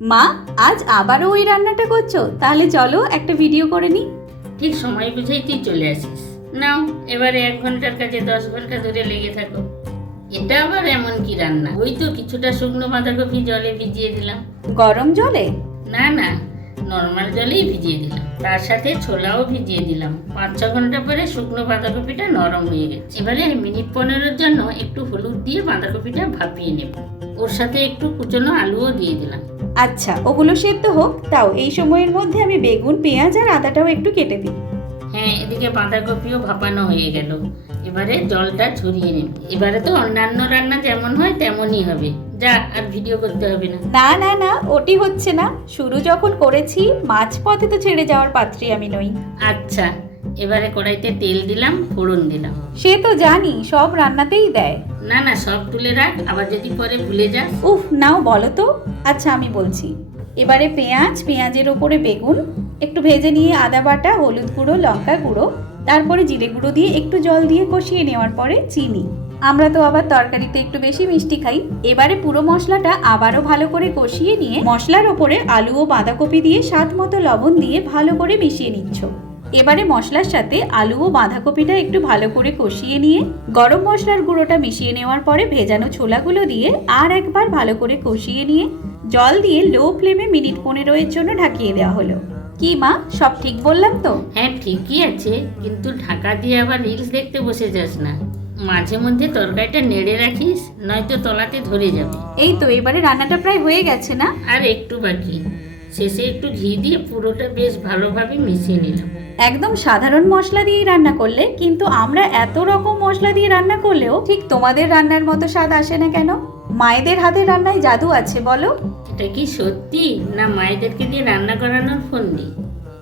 মা, আজ আবারও ওই রান্নাটা করছো? তাহলে চলো একটা ভিডিও করে নিই। ঠিক সময় বুঝেই তুই চলে আসিস। নাও, এবারে 1 ঘন্টার কাজে 10 ঘন্টা ধরে লেগে থাকো। এটা আবার এমন কি রান্না? ওই তো কিছুটা শুকনো বাঁধাকপি জলে ভিজিয়ে দিলাম। গরম জলে? না না, নর্মাল জলেই ভিজিয়ে দিলাম। তার সাথে ছোলাও ভিজিয়ে দিলাম। 5-6 ঘন্টা পরে শুকনো বাঁধাকপিটা নরম হয়ে গেছে। এবারে মিনিট 15-এর জন্য একটু হলুদ দিয়ে বাঁধাকপিটা ভাপিয়ে নেব। ওর সাথে একটু কুচনো আলুও দিয়ে দিলাম। আচ্ছা, ওগুলো সেদ্ধ হোক। তাও এই সময়ের মধ্যে আমি বেগুন, পেঁয়াজ আর আদাটাও একটু কেটে দিই। হ্যাঁ, এদিকে বাঁধাকপিও ভাপানো হয়ে গেল। এবারে জলটা ঝরিয়ে নেব। এবারে তো অন্যান্য রান্না যেমন হয় তেমনই হবে। যা, আর ভিডিও করতে হবে না। না না না, ওটি হচ্ছে না। শুরু যখন করেছি, মাঝপথে তো ছেড়ে যাওয়ার পাত্রী আমি নই। আচ্ছা, এবারে কড়াইতে তেল দিলাম, ফোড়ন দিলাম। সে তো জানি, সব রান্নাতেই দেয়। না না, সব তুলে রাখ, আবার যদি পরে ভুলে যাস। উফ, নাও বলো তো। আচ্ছা, আমি বলছি। এবারে পেঁয়াজের ওপরে বেগুন একটু ভেজে নিয়ে আদা বাটা, হলুদ গুঁড়ো, লঙ্কা গুঁড়ো, তারপরে জিরে গুঁড়ো দিয়ে একটু জল দিয়ে কষিয়ে নেওয়ার পরে চিনি। আমরা তো আবার তরকারিতে একটু বেশি মিষ্টি খাই। এবারে পুরো মশলাটা আবারও ভালো করে কষিয়ে নিয়ে মশলার ওপরে আলু ও বাঁধাকপি দিয়ে স্বাদ মতো লবণ দিয়ে ভালো করে মিশিয়ে নিচ্ছ। এবারে মশলার সাথে আলু ও বাঁধাকপিটা একটু ভালো করে কষিয়ে নিয়ে গরম মশলার গুঁড়োটা মিশিয়ে নেওয়ার পরে ভেজানো ছোলাগুলো দিয়ে আর একবার ভালো করে কষিয়ে নিয়ে জল দিয়ে লো ফ্লেমে মিনিট 15-এর জন্য ঢাকিয়ে দেওয়া হলো। কি মা, সব ঠিক বললাম তো? হ্যাঁ, ঠিকই আছে, কিন্তু ঢাকা দিয়ে আবার রিলস দেখতে বসে যাস না। মাঝে মধ্যে তরকারিটা নেড়ে রাখিস, নয়তো তলাতে ধরে যাবে। এই তো এবারে রান্নাটা প্রায় হয়ে গেছে না? আর একটু বাকি। শেষে একটু ঘি দিয়ে পুরোটা বেশ ভালোভাবে মিশিয়ে নিলাম। একদম সাধারণ মশলা দিয়ে রান্না করলে, কিন্তু আমরা এত রকম মশলা দিয়ে রান্না করলেও ঠিক তোমাদের রান্নার মতো স্বাদ আসে না কেন? মায়েদের হাতের রান্নায় জাদু আছে বলো। এটা কি সত্যি, না মায়েদেরকে দিয়ে রান্না করানোর ফন্দি?